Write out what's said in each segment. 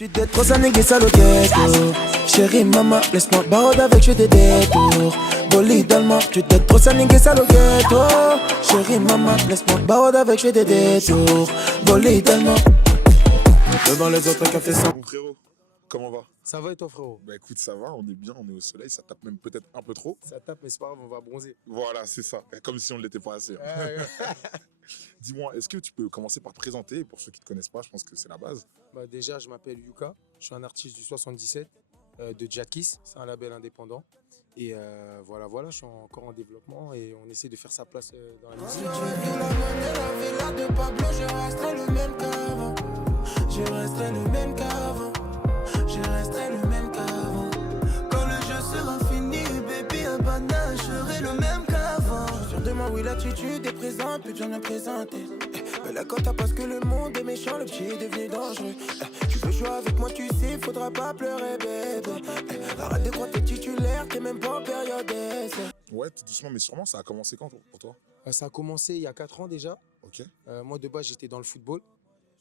Tu t'es trop sanégué, sale au ghetto. Chérie, maman, laisse-moi barode avec, je fais des détours. Bolide allemand, tu t'es trop sanégué, sale au ghetto. Chérie, maman, laisse-moi barode avec, je fais des détours. Bolide allemand. Devant les autres cafés sans. Mon frérot, comment va? Ça va et toi, frérot? Bah écoute, ça va, on est bien, on est au soleil, ça tape même peut-être un peu trop. Ça tape, mais c'est pas grave, on va bronzer. Voilà, c'est ça, comme si on ne l'était pas assez. Dis-moi, est-ce que tu peux commencer par te présenter? Pour ceux qui ne te connaissent pas, je pense que c'est la base. Bah, déjà, je m'appelle Yuka, je suis un artiste du 77 de Jadkiss, c'est un label indépendant. Et voilà, je suis encore en développement et on essaie de faire sa place dans la musique. La de Pablo, je resterai le même qu'avant. Je resterai le même qu'avant. Je resterai le même qu'avant. Quand le jeu sera fini, baby, un banane, je serai le même qu'avant. Sur de moi, oui, l'attitude est présente, plus besoin de présenter. Mais la cote, parce que le monde est méchant, le petit est devenu dangereux. Tu veux jouer avec moi, tu sais, faudra pas pleurer, bébé. Arrête de croire que t'es titulaire, t'es même pas en période d'essai. Ouais, tout doucement, mais sûrement, ça a commencé quand pour toi? Ça a commencé il y a 4 ans déjà. Ok. Moi, de base, j'étais dans le football,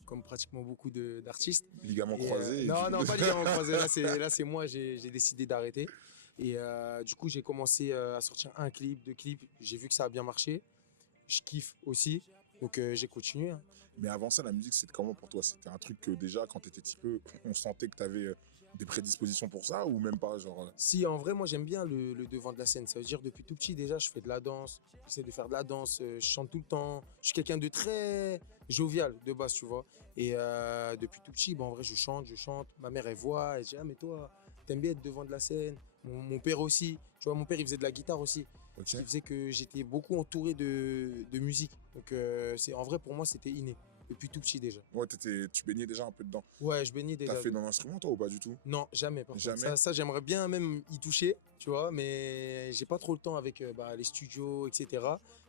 comme pratiquement beaucoup d'artistes. Ligament Et, croisé. non, pas ligament croisé. Là, c'est moi, j'ai décidé d'arrêter. Et du coup, j'ai commencé à sortir un clip, 2 clips. J'ai vu que ça a bien marché. Je kiffe aussi. Donc, j'ai continué. Hein. Mais avant ça, la musique, c'était comment pour toi? C'était un truc que déjà, quand t'étais petit peu, on sentait que t'avais des prédispositions pour ça ou même pas genre. Si, en vrai, moi, j'aime bien le devant de la scène. Ça veut dire, depuis tout petit, déjà, je fais de la danse. J'essaie de faire de la danse. Je chante tout le temps. Je suis quelqu'un de très jovial, de base, tu vois. Et depuis tout petit, en vrai, je chante. Ma mère, elle voit. Elle dit, ah, mais toi, t'aimes bien être devant de la scène. Mon père aussi. Tu vois, mon père, il faisait de la guitare aussi. Ok. Ce qui faisait que j'étais beaucoup entouré de musique. Donc, en vrai, pour moi, c'était inné. Depuis tout petit, déjà. Ouais, tu baignais déjà un peu dedans. Ouais, je baignais déjà. T'as fait dans l'instrument toi ou pas du tout? Non, jamais. Par contre. Jamais? Ça, j'aimerais bien même y toucher, tu vois, mais j'ai pas trop le temps avec les studios, etc.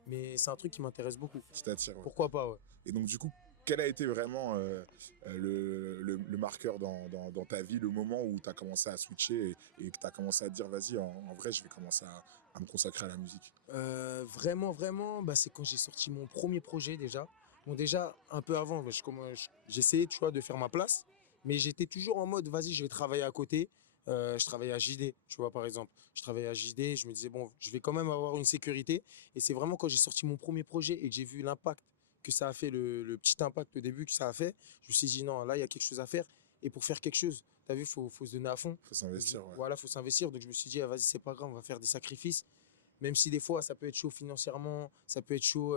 Mais c'est un truc qui m'intéresse beaucoup. Qui t'attire, ouais. Pourquoi pas, ouais. Et donc, du coup, quel a été vraiment le marqueur dans ta vie, le moment où tu as commencé à switcher et que tu as commencé à te dire, vas-y, en vrai, je vais commencer à me consacrer à la musique? Vraiment, c'est quand j'ai sorti mon premier projet déjà. Bon, déjà, un peu avant, j'essayais, tu vois, de faire ma place, mais j'étais toujours en mode, vas-y, je vais travailler à côté. Je travaillais à JD, tu vois, par exemple. Je travaillais à JD, je me disais, bon, je vais quand même avoir une sécurité. Et c'est vraiment quand j'ai sorti mon premier projet et que j'ai vu l'impact que ça a fait, le petit impact au début que ça a fait, je me suis dit, non, là, il y a quelque chose à faire. Et pour faire quelque chose, tu as vu, faut se donner à fond. Faut s'investir, ouais. Voilà, faut s'investir. Donc, je me suis dit, ah, vas-y, c'est pas grave, on va faire des sacrifices. Même si des fois, ça peut être chaud financièrement, ça peut être chaud,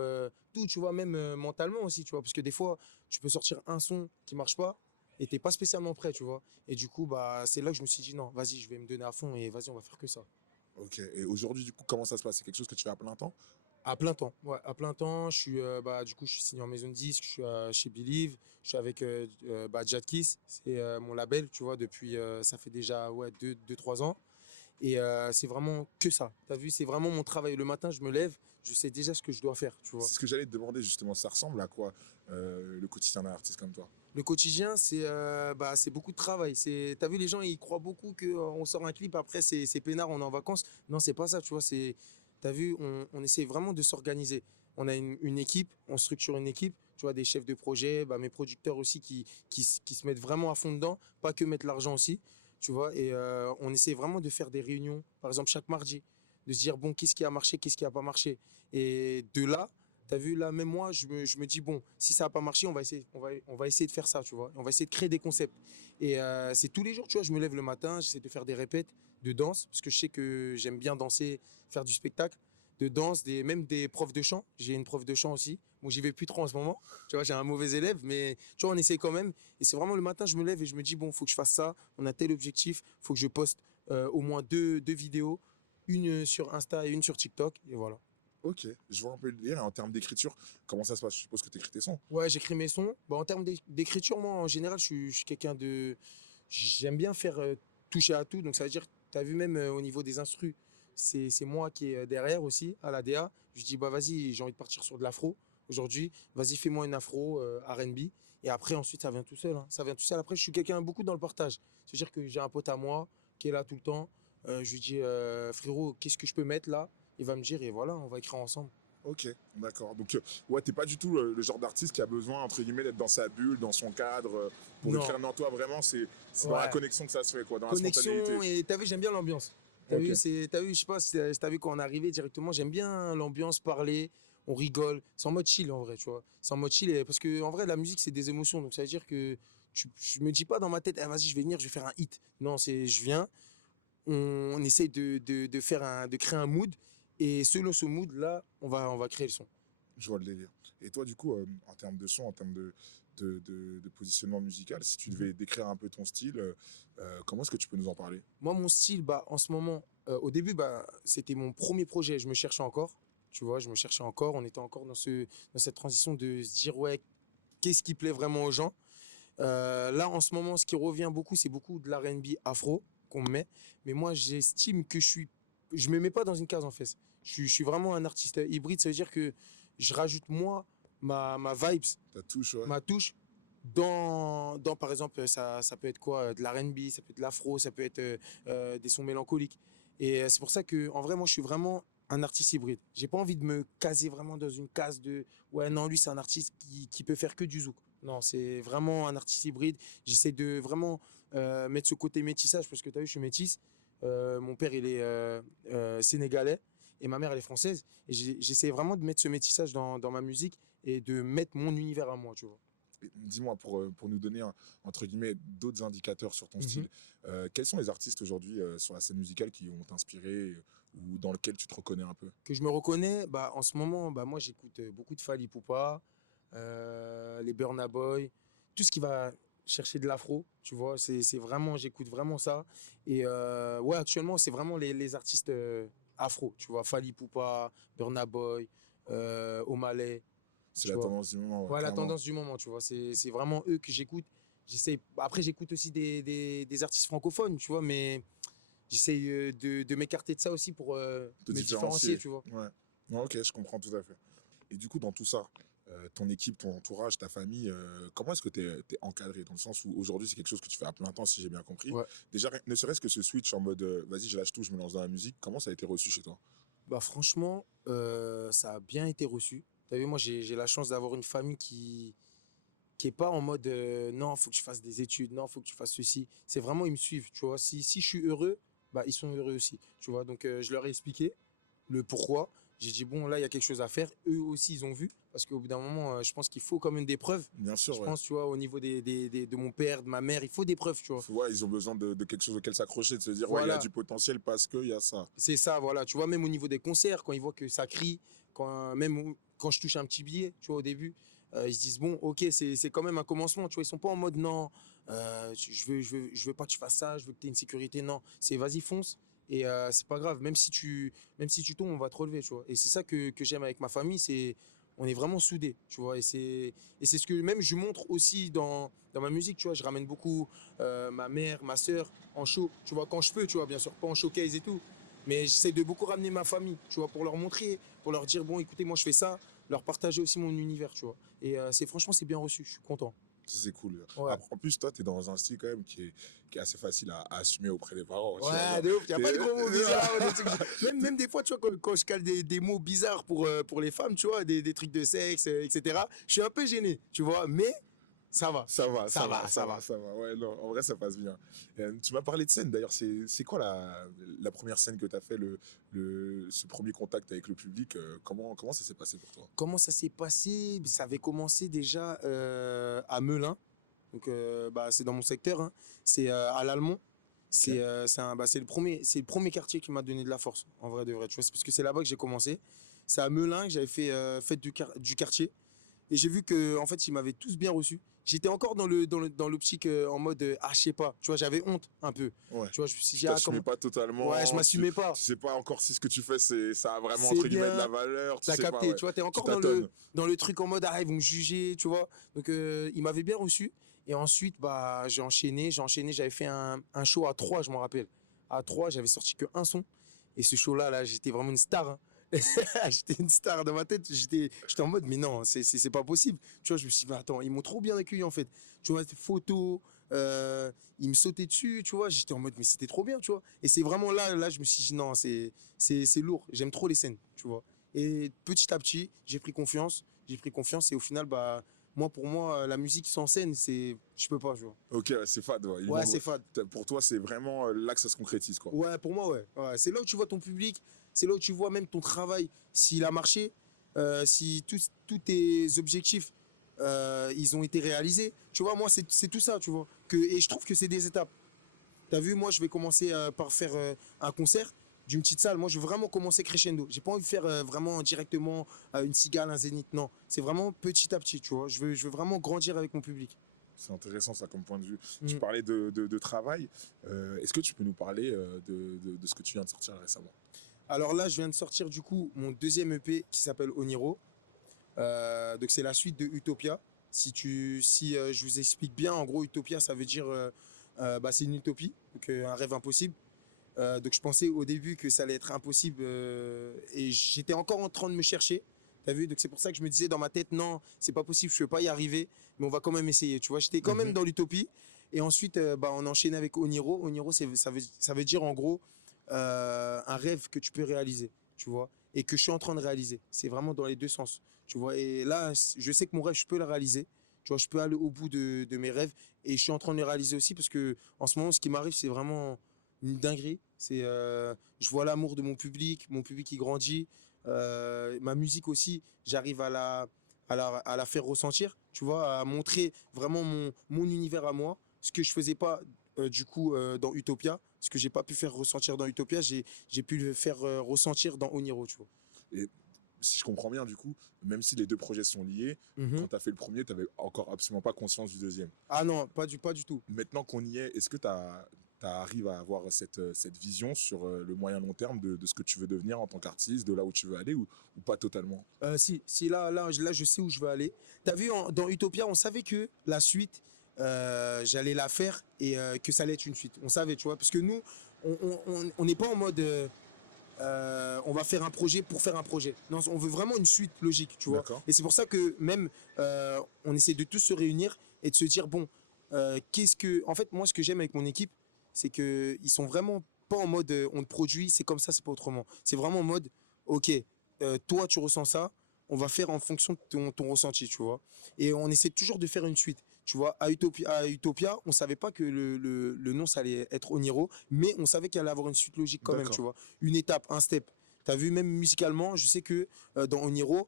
tout, tu vois, même mentalement aussi, tu vois. Parce que des fois, tu peux sortir un son qui marche pas et t'es pas spécialement prêt, tu vois. Et du coup, c'est là que je me suis dit, non, vas-y, je vais me donner à fond et vas-y, on va faire que ça. Ok. Et aujourd'hui, du coup, comment ça se passe? C'est quelque chose que tu fais à plein temps? À plein temps, ouais, à plein temps. Je suis, du coup, je suis signé en maison de disque, je suis chez Believe, je suis avec Jadkiss, c'est mon label, tu vois, depuis, ça fait déjà 2-3 ans. Et c'est vraiment que ça. Tu as vu, c'est vraiment mon travail. Le matin, je me lève, je sais déjà ce que je dois faire, tu vois. C'est ce que j'allais te demander justement. Ça ressemble à quoi le quotidien d'un artiste comme toi? Le quotidien, c'est beaucoup de travail. Tu as vu, les gens, ils croient beaucoup qu'on sort un clip, après, c'est peinard, on est en vacances. Non, c'est pas ça, tu vois. Tu as vu, on essaie vraiment de s'organiser. On a une équipe, on structure une équipe, tu vois, des chefs de projet, mes producteurs aussi qui se mettent vraiment à fond dedans, pas que mettre l'argent aussi. Tu vois, et on essaie vraiment de faire des réunions, par exemple chaque mardi, de se dire, bon, qu'est-ce qui a marché, qu'est-ce qui n'a pas marché. Et de là, tu as vu, là, même moi, je me dis, bon, si ça n'a pas marché, on va essayer de faire ça, tu vois. On va essayer de créer des concepts. Et c'est tous les jours, tu vois, je me lève le matin, j'essaie de faire des répètes de danse, parce que je sais que j'aime bien danser, faire du spectacle, de danse, même des profs de chant. J'ai une prof de chant aussi. Bon, j'y vais plus trop en ce moment. Tu vois, j'ai un mauvais élève, mais tu vois, on essaie quand même. Et c'est vraiment le matin, je me lève et je me dis, bon, il faut que je fasse ça. On a tel objectif. Il faut que je poste au moins deux vidéos. Une sur Insta et une sur TikTok. Et voilà. Ok, je vois un peu le délire. Et en termes d'écriture, comment ça se passe? Je suppose que tu écris tes sons. Ouais, j'écris mes sons. Bon, en termes d'écriture, moi, en général, je suis quelqu'un de... J'aime bien faire toucher à tout. Donc, ça veut dire, tu as vu même au niveau des instrus, c'est moi qui est derrière aussi, à la DA. Je dis, bah vas-y, j'ai envie de partir sur de l'afro aujourd'hui. Vas-y, fais-moi une afro R&B. Et après, ensuite, ça vient tout seul. Hein. Ça vient tout seul. Après, je suis quelqu'un beaucoup dans le partage. C'est-à-dire que j'ai un pote à moi qui est là tout le temps. Je lui dis, frérot, qu'est-ce que je peux mettre là? Il va me dire, et voilà, on va écrire ensemble. Ok, d'accord. Donc, ouais, t'es pas du tout le genre d'artiste qui a besoin, entre guillemets, d'être dans sa bulle, dans son cadre, pour Non, écrire. Non, toi, vraiment, c'est dans la ouais. connexion que ça se fait, quoi, dans la spontanéité. Connexion, et t'as vu, j'aime bien l'ambiance. Ok. T'as vu, je sais pas si t'as vu quand on est arrivé directement, j'aime bien l'ambiance, parler, on rigole. C'est en mode chill en vrai, tu vois. C'est en mode chill parce que en vrai, la musique, c'est des émotions. Donc ça veut dire que je me dis pas dans ma tête, ah, vas-y, je vais venir, je vais faire un hit. Non, c'est je viens, on essaye de faire de créer un mood. Et selon ce mood-là, on va créer le son. Je vois le délire. Et toi, du coup, en termes de son, en termes de positionnement musical, si tu Mhm. devais décrire un peu ton style, comment est-ce que tu peux nous en parler? Moi, mon style, bah, en ce moment, au début, bah, c'était mon premier projet. Je me cherchais encore. Tu vois, je me cherchais encore. On était encore dans cette transition de se dire, ouais, qu'est-ce qui plaît vraiment aux gens. Là, en ce moment, ce qui revient beaucoup, c'est beaucoup de l'R&B afro qu'on me met. Mais moi, j'estime que je me mets pas dans une case en fait. Je suis vraiment un artiste hybride. Ça veut dire que je rajoute moi ma vibes, Ta touche, ouais. ma touche par exemple, ça peut être quoi? De l'R&B, ça peut être de l'afro, ça peut être des sons mélancoliques. Et c'est pour ça que, en vrai, moi, je suis vraiment un artiste hybride. J'ai pas envie de me caser vraiment dans une case de ouais, non, lui, c'est un artiste qui peut faire que du zouk. Non, c'est vraiment un artiste hybride. J'essaie de vraiment mettre ce côté métissage parce que tu as vu, je suis métisse. Mon père, il est sénégalais et ma mère, elle est française. Et j'essaie vraiment de mettre ce métissage dans ma musique et de mettre mon univers à moi, tu vois. Dis-moi, pour nous donner, entre guillemets, d'autres indicateurs sur ton Mhm. style, quels sont les artistes aujourd'hui sur la scène musicale qui ont inspiré ou dans lesquels tu te reconnais un peu? Que je me reconnais, bah, en ce moment, bah, moi j'écoute beaucoup de Fally Ipupa, les Burna Boy, tout ce qui va chercher de l'afro, tu vois, c'est vraiment, j'écoute vraiment ça. Et ouais, actuellement, c'est vraiment les artistes afro, tu vois, Fally Ipupa, Burna Boy, Omalay, C'est tu la vois. tendance du moment, ouais, Ouais, la clairement. tendance du moment, tu vois, c'est vraiment eux que j'écoute. J'essaie, après, j'écoute aussi des artistes francophones, tu vois, mais j'essaie de m'écarter de ça aussi pour Te me différencier, différencier. tu vois. Ouais. Non, ok, je comprends tout à fait. Et du coup, dans tout ça, ton équipe, ton entourage, ta famille, comment est-ce que tu es encadré? Dans le sens où aujourd'hui, c'est quelque chose que tu fais à plein temps, si j'ai bien compris. Ouais. Déjà, ne serait-ce que ce switch en mode vas-y, je lâche tout, je me lance dans la musique, comment ça a été reçu chez toi? Bah franchement, ça a bien été reçu. T'as vu, moi j'ai la chance d'avoir une famille qui est pas en mode non, faut que tu fasses des études, non, faut que tu fasses ceci. C'est vraiment, ils me suivent, tu vois. Si je suis heureux, bah ils sont heureux aussi, tu vois. Donc je leur ai expliqué le pourquoi. J'ai dit, bon, là, il y a quelque chose à faire. Eux aussi, ils ont vu. Parce qu'au bout d'un moment, je pense qu'il faut quand même des preuves. Bien sûr, Je ouais. pense, tu vois, au niveau de mon père, de ma mère, il faut des preuves, tu vois. Ouais, ils ont besoin de quelque chose auquel s'accrocher, de se dire, ouais, il y a Voilà, du potentiel parce qu'il y a ça. c'est ça, voilà. Tu vois, même au niveau des concerts, quand ils voient que ça crie, quand je touche un petit billet, tu vois, au début, ils se disent, bon, ok, c'est quand même un commencement, tu vois. Ils sont pas en mode, non, je veux pas que tu fasses ça, je veux que tu aies une sécurité. Non, c'est vas-y, fonce. Et c'est pas grave, même si tu tombes, on va te relever, tu vois. Et c'est ça que j'aime avec ma famille, c'est on est vraiment soudés, tu vois. Et c'est ce que même je montre aussi dans ma musique, tu vois. Je ramène beaucoup ma mère, ma soeur en show, tu vois, quand je peux, tu vois, bien sûr, pas en showcase et tout. Mais j'essaie de beaucoup ramener ma famille, tu vois, pour leur montrer, pour leur dire, bon, écoutez, moi je fais ça, leur partager aussi mon univers, tu vois. Et franchement, c'est bien reçu, je suis content. Ça, c'est cool. Ouais. Après, en plus, toi, tu es dans un style quand même qui est assez facile à assumer auprès des parents. Tu vois, Ouais, genre, de ouf, y a pas de t'es- gros mots bizarres. Des trucs même des fois, tu vois, quand je cale des mots bizarres pour les femmes, tu vois, des trucs de sexe, etc., je suis un peu gêné, tu vois, mais ça va. Ça va, Ça ça va, va, ça ça va, va. ça va. Ouais, non, en vrai, ça passe bien. Tu m'as parlé de scène, d'ailleurs, c'est quoi la première scène que tu as fait, ce premier contact avec le public, comment ça s'est passé pour toi? Comment ça s'est passé? Ça avait commencé déjà à Melun. Donc, bah, c'est dans mon secteur, hein. C'est à l'Allemont. Ok. C'est le premier quartier qui m'a donné de la force, en vrai de vrai. Tu vois, c'est parce que c'est là-bas que j'ai commencé. C'est à Melun que j'avais fait fête du quartier. Et j'ai vu que en fait, ils m'avaient tous bien reçu. J'étais encore dans l'optique en mode ah, je sais pas. Tu vois, j'avais honte un peu. Ouais. Tu vois, je me suis Tu dit, ah, t'assumais comment. pas Ouais, je totalement, m'assumais pas. tu sais pas encore si ce que tu fais, ça a vraiment, C'est entre guillemets, de la bien. valeur, tu T'as sais pas, capté, ouais. tu vois, t'es Tu encore dans le, tâtonnes. dans le truc en mode, ah, ils vont me juger, tu vois. Donc, il m'avait bien reçu. Et ensuite, bah, j'ai enchaîné, j'avais fait un show à 3, je m'en rappelle. À 3, j'avais sorti que un son. Et ce show-là, là, j'étais vraiment une star, hein. J'étais une star dans ma tête. J'étais en mode, mais non, c'est pas possible. Tu vois, je me suis dit, mais attends, ils m'ont trop bien accueilli, en fait. Tu vois, des photos, ils me sautaient dessus, tu vois. J'étais en mode, mais c'était trop bien, tu vois. Et c'est vraiment là, je me suis dit, non, c'est lourd. J'aime trop les scènes, tu vois. Et petit à petit, j'ai pris confiance. J'ai pris confiance et au final, bah, pour moi, la musique sans scène, je peux pas, tu vois. Ok, ouais, c'est fade. Ouais. Ouais, c'est fade. Pour toi, c'est vraiment là que ça se concrétise, quoi. Ouais, pour moi, ouais. Ouais. C'est là où tu vois ton public, c'est là où tu vois même ton travail, s'il a marché, si tous tes objectifs, ils ont été réalisés. Tu vois, moi, c'est tout ça, tu vois. Et je trouve que c'est des étapes. T'as vu, moi, je vais commencer par faire un concert d'une petite salle. Moi, je veux vraiment commencer crescendo. J'ai pas envie de faire vraiment directement une cigale, un zénith. Non, c'est vraiment petit à petit, tu vois. Je veux vraiment grandir avec mon public. C'est intéressant ça comme point de vue. Mm. Tu parlais de travail. Est-ce que tu peux nous parler de ce que tu viens de sortir récemment? Alors là, je viens de sortir du coup mon deuxième EP qui s'appelle Oniro. Donc c'est la suite de Utopia. Si je vous explique bien, en gros, Utopia, ça veut dire bah, c'est une utopie, donc un rêve impossible. Donc je pensais au début que ça allait être impossible et j'étais encore en train de me chercher. T'as vu? Donc c'est pour ça que je me disais dans ma tête, non, c'est pas possible, je peux pas y arriver, mais on va quand même essayer. Tu vois, j'étais quand même dans l'utopie. Et ensuite, bah, on enchaînait avec Oniro. Oniro, ça veut dire en gros un rêve que tu peux réaliser, tu vois, et que je suis en train de réaliser. C'est vraiment dans les deux sens, tu vois. Et là, je sais que mon rêve, je peux le réaliser. Tu vois, je peux aller au bout de mes rêves et je suis en train de les réaliser aussi parce que en ce moment, ce qui m'arrive, c'est vraiment une dinguerie. Je vois l'amour de mon public qui grandit. Ma musique aussi, j'arrive à la faire ressentir, tu vois, à montrer vraiment mon univers à moi, ce que je faisais pas du coup dans Utopia, ce que j'ai pas pu faire ressentir dans Utopia, j'ai pu le faire ressentir dans Oniro, tu vois. Et si je comprends bien, du coup, même si les deux projets sont liés, quand tu as fait le premier, tu n'avais encore absolument pas conscience du deuxième. Ah non, pas du tout. Maintenant qu'on y est, est-ce que tu arrives à avoir cette vision sur le moyen long terme de ce que tu veux devenir en tant qu'artiste, de là où tu veux aller ou pas totalement? Si là, je sais où je veux aller. T'as vu, dans Utopia, on savait que la suite, j'allais la faire et que ça allait être une suite. On savait, tu vois, parce que nous, on n'est pas en mode on va faire un projet pour faire un projet. Non, on veut vraiment une suite logique, tu vois. Et c'est pour ça que même on essaie de tous se réunir et de se dire, bon, en fait, moi, ce que j'aime avec mon équipe, c'est qu'ils sont vraiment pas en mode on te produit, c'est comme ça, c'est pas autrement. C'est vraiment en mode, ok, toi, tu ressens ça, on va faire en fonction de ton ressenti, tu vois. Et on essaie toujours de faire une suite. Tu vois, à Utopia, on savait pas que le nom, ça allait être Oniro, mais on savait qu'il allait avoir une suite logique quand même, tu vois. Une étape, un step. Tu as vu, même musicalement, je sais que dans Oniro,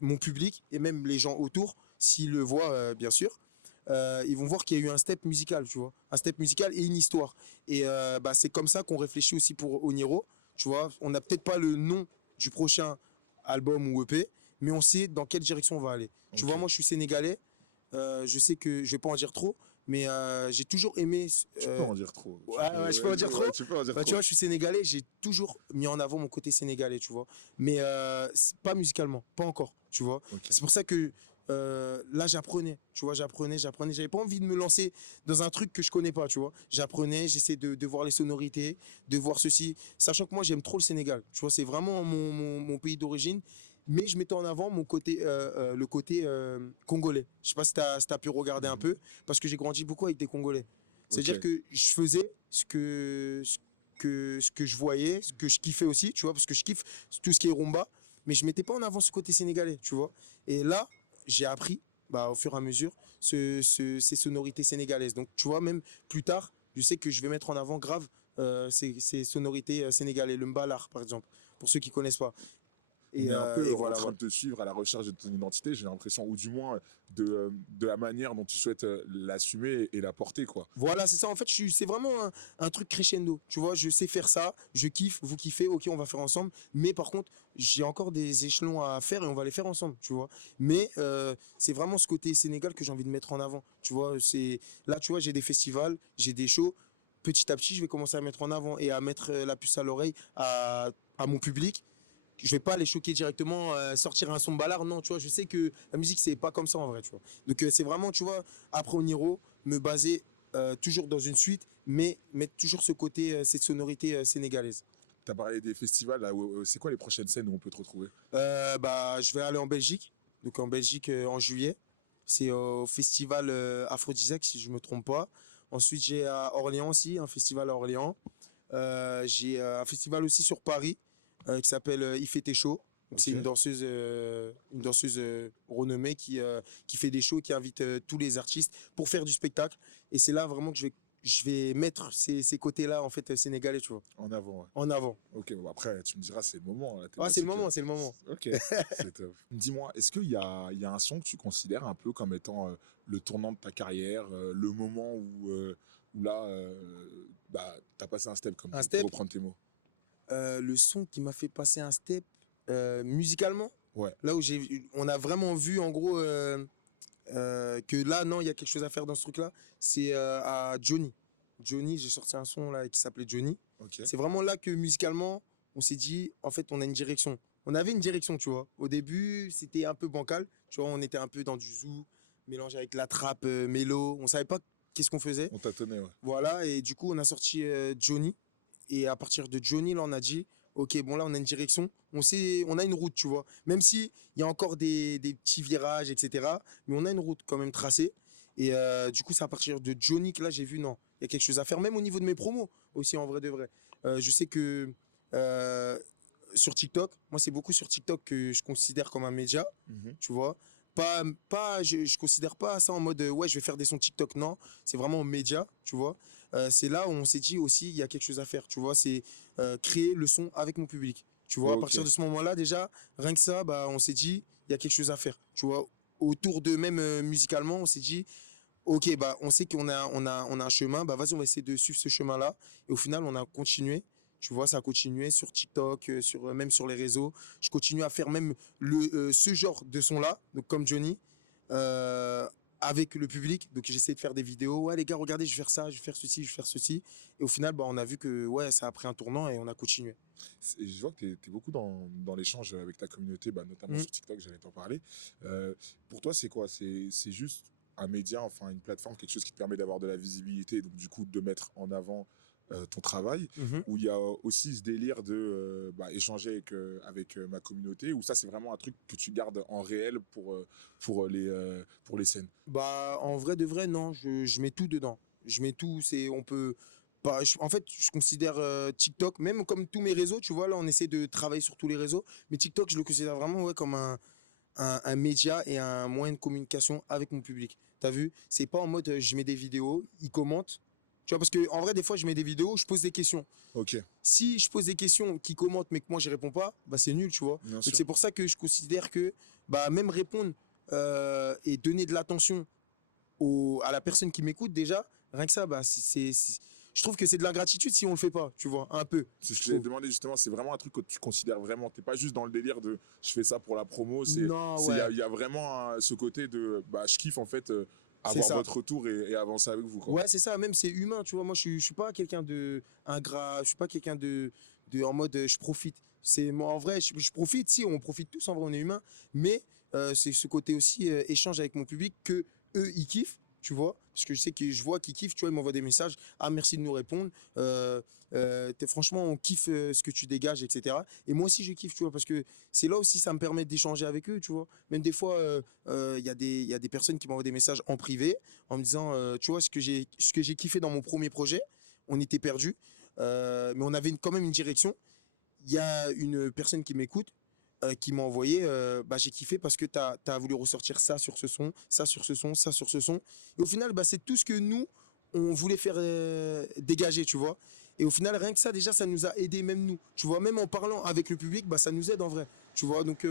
mon public et même les gens autour, s'ils le voient, bien sûr, ils vont voir qu'il y a eu un step musical, tu vois. Un step musical et une histoire. Et bah, c'est comme ça qu'on réfléchit aussi pour Oniro, tu vois. On n'a peut-être pas le nom du prochain album ou EP, mais on sait dans quelle direction on va aller. Tu vois, moi, je suis sénégalais. Je sais que je vais pas en dire trop, mais j'ai toujours aimé. Tu peux en dire trop. Ouais, je peux en dire trop. Tu peux en dire bah, trop. tu vois, je suis sénégalais, j'ai toujours mis en avant mon côté sénégalais, tu vois. Mais pas musicalement, pas encore, tu vois. Okay. C'est pour ça que là, j'apprenais, tu vois, j'apprenais. J'avais pas envie de me lancer dans un truc que je connais pas, tu vois. J'apprenais, j'essaie de voir les sonorités, de voir ceci. Sachant que moi, j'aime trop le Sénégal, tu vois, c'est vraiment mon pays d'origine. Mais je mettais en avant mon côté, le côté congolais. Je sais pas si tu as pu regarder un peu, parce que j'ai grandi beaucoup avec des Congolais. C'est-à-dire que je faisais ce que je voyais, ce que je kiffais aussi, tu vois, parce que je kiffe tout ce qui est rumba, mais je mettais pas en avant ce côté sénégalais, tu vois. Et là, j'ai appris, bah, au fur et à mesure, ces sonorités sénégalaises. Donc, tu vois, même plus tard, je sais que je vais mettre en avant grave ces sonorités sénégalaises, le mbalar, par exemple, pour ceux qui connaissent pas. Et un peu en train de te suivre à la recherche de ton identité, j'ai l'impression, ou du moins de la manière dont tu souhaites l'assumer et la porter, quoi. Voilà, c'est ça. En fait, c'est vraiment un truc crescendo. Tu vois, je sais faire ça, je kiffe, vous kiffez, ok, on va faire ensemble. Mais par contre, j'ai encore des échelons à faire et on va les faire ensemble, tu vois. Mais c'est vraiment ce côté Sénégal que j'ai envie de mettre en avant. Tu vois, là, tu vois, j'ai des festivals, j'ai des shows. Petit à petit, je vais commencer à mettre en avant et à mettre la puce à l'oreille à mon public. Je vais pas les choquer directement, sortir un son ballard, non, tu vois, je sais que la musique, c'est pas comme ça en vrai, tu vois. Donc c'est vraiment, tu vois, après Oniro, me baser toujours dans une suite, mais mettre toujours ce côté, cette sonorité sénégalaise. Tu as parlé des festivals, là, c'est quoi les prochaines scènes où on peut te retrouver? Bah, je vais aller en Belgique, donc en Belgique en juillet, c'est au festival Aphrodisiaque, si je me trompe pas. Ensuite, j'ai à Orléans aussi, un festival à Orléans. J'ai un festival aussi sur Paris, qui s'appelle Il fait tes shows. Donc, c'est Ok. une danseuse renommée qui fait des shows, qui invite tous les artistes pour faire du spectacle. Et c'est là vraiment que je vais mettre ces côtés-là, en fait, sénégalais, tu vois, En avant, ouais. en avant. Ok, bon, après, tu me diras, c'est le moment. La Ah, c'est le thématique, moment, c'est le moment. Ok, c'est top. Dis-moi, est-ce qu'il y a un son que tu considères un peu comme étant le tournant de ta carrière, le moment où là, bah, t'as passé un step, comme Un pour step, reprendre tes mots? le son qui m'a fait passer un step musicalement, Ouais, là où on a vraiment vu, en gros, que là, non, il y a quelque chose à faire dans ce truc-là, c'est à Johnny. Johnny, j'ai sorti un son là qui s'appelait Johnny. ok. C'est vraiment là que musicalement, on s'est dit, en fait, on a une direction. On avait une direction, tu vois. Au début, c'était un peu bancal. Tu vois, on était un peu dans du zouk, mélangé avec la trappe, mélo. On savait pas qu'est-ce qu'on faisait. On tâtonnait, ouais. Voilà, et du coup, on a sorti Johnny. Et à partir de Johnny, là, on a dit, ok, bon, là, on a une direction. On a une route, tu vois. Même si il y a encore des petits virages, etc. Mais on a une route quand même tracée. Et du coup, c'est à partir de Johnny que là, j'ai vu, non, il y a quelque chose à faire. Même au niveau de mes promos, aussi, en vrai de vrai. Je sais que euh, sur TikTok, moi, c'est beaucoup sur TikTok que je considère comme un média, Mhm. tu vois. Je considère pas ça en mode ouais, je vais faire des sons TikTok, non. C'est vraiment un média, tu vois. C'est là où on s'est dit aussi, il y a quelque chose à faire, tu vois. C'est créer le son avec mon public. Tu vois, à Ok, partir de ce moment-là, déjà, rien que ça, bah, on s'est dit, il y a quelque chose à faire. Tu vois, autour d'eux, même musicalement, on s'est dit, ok, bah, on sait qu'on a un chemin, bah, vas-y, on va essayer de suivre ce chemin-là. Et au final, on a continué. Tu vois, ça a continué sur TikTok, même sur les réseaux. Je continue à faire même ce genre de son-là, donc comme Johnny, euh, avec le public. Donc j'essaie de faire des vidéos. Ouais, les gars, regardez, je vais faire ça, je vais faire ceci, je vais faire ceci. Et au final, bah, on a vu que ouais, ça a pris un tournant et on a continué. Je vois que tu es beaucoup dans l'échange avec ta communauté, bah, notamment Mm. sur TikTok, j'allais t'en parler. Pour toi, c'est quoi? C'est juste un média, enfin une plateforme, quelque chose qui te permet d'avoir de la visibilité, donc du coup de mettre en avant ton travail, Mhm. où il y a aussi ce délire de bah, échanger avec ma communauté, ou ça c'est vraiment un truc que tu gardes en réel pour les scènes? Bah, en vrai de vrai, non, je mets tout dedans. Je mets tout, on peut pas, en fait, je considère TikTok, même comme tous mes réseaux, tu vois, là, on essaie de travailler sur tous les réseaux, mais TikTok, je le considère vraiment, ouais, comme un média et un moyen de communication avec mon public. T'as vu? C'est pas en mode, je mets des vidéos, ils commentent. Tu vois, parce que en vrai, des fois, je mets des vidéos, je pose des questions. Ok, Si je pose des questions qui commentent, mais que moi, je réponds pas, bah, c'est nul, tu vois. bien Donc, sûr. c'est pour ça que je considère que, bah, même répondre et donner de l'attention à la personne qui m'écoute déjà, rien que ça, bah, je trouve que c'est de l'ingratitude si on le fait pas, tu vois, un peu, C'est ce je que j'allais trouve. te demander justement, c'est vraiment un truc que tu considères vraiment, t'es pas juste dans le délire de je fais ça pour la promo, Non, il y ouais, a, il y a vraiment ce côté de bah, je kiffe en fait c'est avoir ça. votre retour et avancer avec vous, quoi. Ouais, c'est ça, même c'est humain, tu vois. Moi, je suis pas quelqu'un de ingrat, je suis pas quelqu'un en mode je profite. C'est moi en vrai, je profite, si on profite tous, en vrai, on est humain, mais c'est ce côté aussi échange avec mon public que eux ils kiffent, tu vois. Parce que je sais que je vois qu'ils kiffent, tu vois, ils m'envoient des messages. Ah, merci de nous répondre. Franchement, on kiffe ce que tu dégages, etc. Et moi aussi, je kiffe, tu vois, parce que c'est là aussi, ça me permet d'échanger avec eux, tu vois. Même des fois, il y a des personnes qui m'envoient des messages en privé en me disant, tu vois, ce que j'ai kiffé dans mon premier projet, on était perdu, mais on avait quand même une direction. Il y a une personne qui m'écoute, qui m'a envoyé, bah, j'ai kiffé parce que tu as voulu ressortir ça sur ce son, ça sur ce son, ça sur ce son. Et au final, bah, c'est tout ce que nous, on voulait faire dégager, tu vois. Et au final, rien que ça, déjà, ça nous a aidé, même nous. Tu vois, même en parlant avec le public, bah, ça nous aide en vrai. Tu vois, donc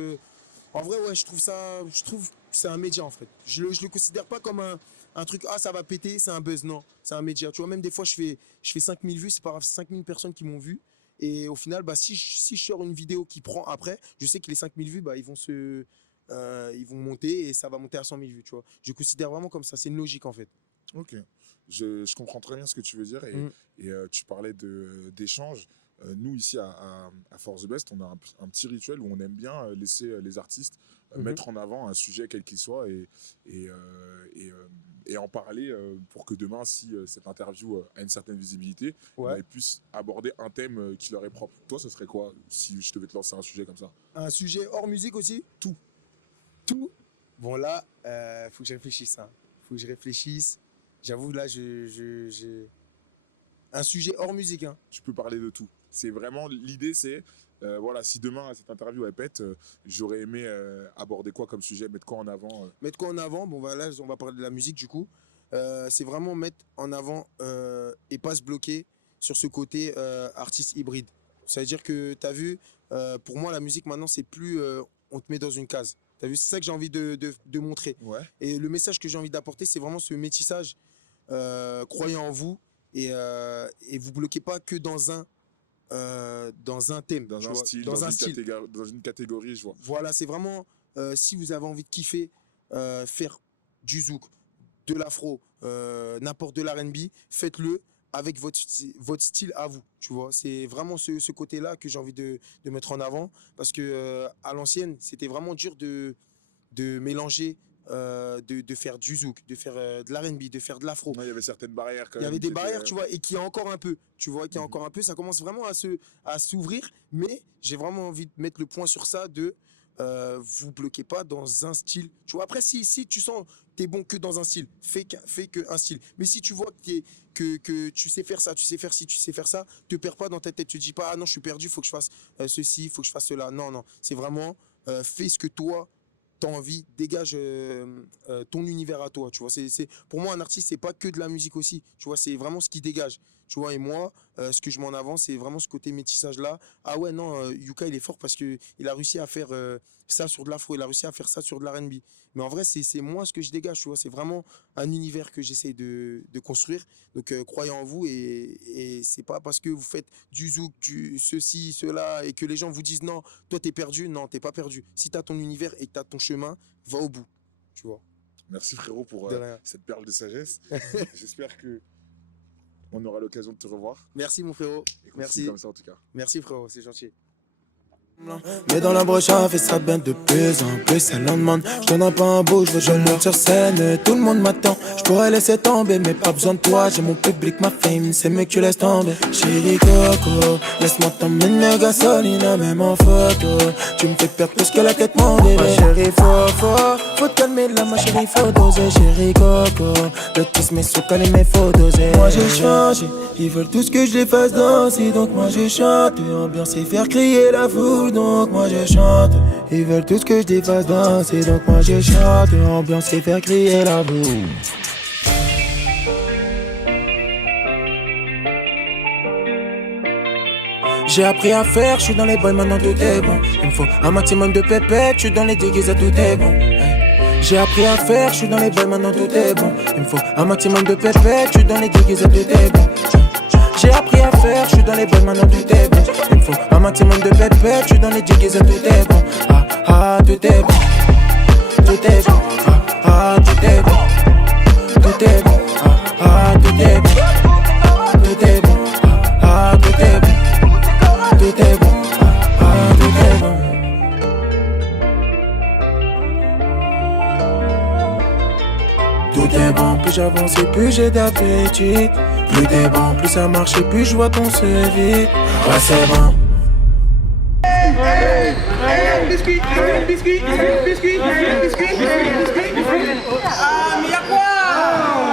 en vrai, ouais, je trouve que c'est un média en fait. Je le considère pas comme un truc, ah ça va péter, c'est un buzz, non. C'est un média. Tu vois, même des fois, je fais 5000 vues, c'est pas grave, 5000 personnes qui m'ont vu. Et au final, bah, si je sors une vidéo qui prend après, je sais que les 5000 vues, bah, ils vont monter et ça va monter à 100 000 vues, tu vois. Je considère vraiment comme ça, c'est une logique en fait. Ok, je comprends très bien ce que tu veux dire Mm. et tu parlais d'échange. Nous, ici à Force the Best, on a un petit rituel où on aime bien laisser les artistes Mhm. mettre en avant un sujet quel qu'il soit et en parler pour que demain, si cette interview a une certaine visibilité, bah, Ouais. ils puissent aborder un thème qui leur est propre. Toi, ce serait quoi si je devais te lancer un sujet comme ça? Un sujet hors musique aussi? Tout. Tout. Bon là, faut que je réfléchisse, hein. Faut que je réfléchisse. J'avoue, là, un sujet hors musique, hein. Tu peux parler de tout. C'est vraiment l'idée, c'est Voilà, si demain cette interview elle pète, j'aurais aimé aborder quoi comme sujet, mettre quoi en avant. Mettre quoi en avant? Bon, voilà, on va parler de la musique du coup. C'est vraiment mettre en avant et pas se bloquer sur ce côté artiste hybride. Ça veut dire que tu as vu, pour moi, la musique maintenant, c'est plus on te met dans une case. Tu as vu, c'est ça que j'ai envie de montrer. Ouais. Et le message que j'ai envie d'apporter, c'est vraiment ce métissage. Croyez en vous et vous bloquez pas que dans un thème, Dans tu un vois, style, dans un style. dans une catégorie, je vois. Voilà, c'est vraiment si vous avez envie de kiffer, faire du zouk, de l'afro, n'importe de l'R&B, faites-le avec votre style à vous, tu vois. C'est vraiment ce côté-là que j'ai envie de mettre en avant parce que à l'ancienne, c'était vraiment dur de mélanger, de faire du zouk, de faire de l'R&B, de faire de l'afro. Ouais, il y avait certaines barrières quand Il y même. avait des qui barrières, étaient, tu vois, et qui a encore un peu, tu vois, qui a Mhm. encore un peu, ça commence vraiment à s'ouvrir, mais j'ai vraiment envie de mettre le point sur ça, vous bloquez pas dans un style, tu vois. Après, si tu sens t'es bon que dans un style, fais que un style. Mais si tu vois que tu sais faire ça, tu sais faire ci, tu sais faire ça, te perds pas dans ta tête, te dis pas, ah non, je suis perdu, faut que je fasse ceci, faut que je fasse cela. Non, non, c'est vraiment, fais ce que toi, t'as envie, dégage ton univers à toi, tu vois. Pour moi, un artiste, c'est pas que de la musique aussi, tu vois, c'est vraiment ce qui dégage, tu vois. Et moi, ce que je m'en avance, c'est vraiment ce côté métissage-là. Ah ouais, non, Yuka, il est fort parce qu'il a réussi à faire ça sur de l'afro, il a réussi à faire ça sur de l'R&B. Mais en vrai, c'est moi ce que je dégage, tu vois. C'est vraiment un univers que j'essaie de construire. Donc, croyez en vous et c'est pas parce que vous faites du zouk, du ceci, cela, et que les gens vous disent non, toi t'es perdu. Non, t'es pas perdu. Si t'as ton univers et que t'as ton chemin, va au bout, tu vois. Merci frérot pour De rien. cette perle de sagesse. J'espère que on aura l'occasion de te revoir. Merci mon frérot. Et continue Merci. comme ça en tout cas. Merci frérot, c'est gentil. Mais dans la broche, on fait ça bien de plus en plus, elle en demande. Je donne pas un bout, je monte sur scène, tout le monde m'attend. Je pourrais laisser tomber, mais pas besoin de toi. J'ai mon public, ma fame, c'est mieux que tu laisses tomber. Chérie Coco, laisse-moi t'emmener gasoline, même en photo. Tu me fais perdre plus que la tête, mon bébé. Ma chérie, faut te calmer là, ma chérie, faut doser. Chérie Coco, de tous mes sous, calmer, mais faut doser. Moi j'ai changé, ils veulent tous que je les fasse danser, donc moi je chante. Ambiance et faire crier la foule, donc moi je chante. Ils veulent tous que je les fasse danser, donc moi je chante. Ambiance et faire crier la foule. J'ai appris à faire, je suis dans les boys, maintenant tout est bon. Il me faut un maximum de pépettes, je suis dans les déguises, tout est bon. J'ai appris à faire, je suis dans les boys, maintenant tout est bon. Il me faut un maximum de pépettes, je suis dans les déguises, tout est bon. J'ai appris à faire, je suis dans les boys, maintenant tout est bon. Il me faut un maximum de pépettes, je suis dans les déguises, tout est bon. Ah ah, tout est bon. Tout est bon. Ah ah, tout est bon. Tout est bon. Ah ah, tout est bon. Tout est bon. Ah ah, tout est bon. Tout est bon, ah, tout est bon. Tout est bon, plus j'avance et plus j'ai d'appétit. Plus t'es bon, plus ça marche et plus je vois ton CV. Ouais, c'est bon. Biscuit. Ah, mais y'a quoi?